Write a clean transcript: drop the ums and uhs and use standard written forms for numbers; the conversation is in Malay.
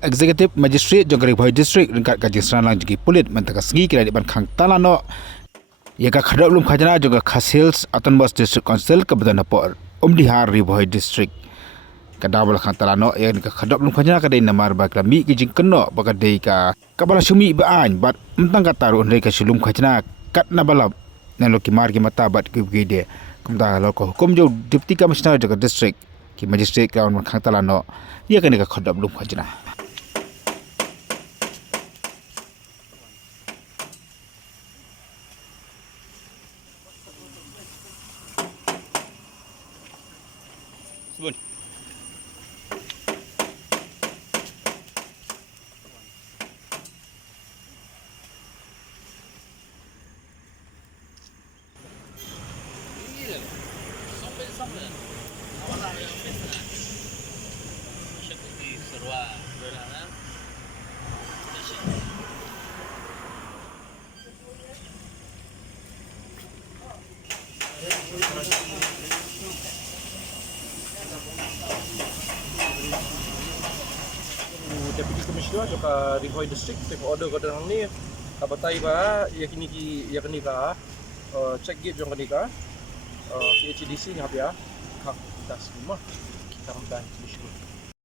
executive magistrate jong Rihoi district ringkat ka jesran lang jigi pulit mentaka segi kira di ban khang talano ya ka khadap lum khajana jong khasils autonomous district council ka badan por Umdihar Rihoi district kadabal khang talano ya ka khadap lum khajana ka dei namar ba klami ki jing keno ba ka dei ka kabala sumi ba an bat mentang ka taru ndai ka sulum khajana kat na balap na lo ki mar ki mata bat ki gede kumta lo ko hukum jo deputy commissioner jong district ki magistrate ground khang talano ya ka ni ka khadap lum khajana Sebut. Deputy Commissioner juga Rihoi District take order ko dang ni kabatay ba yakini ki yakini ka check gate jong kanika HDC ngap ya hak das lima kita kan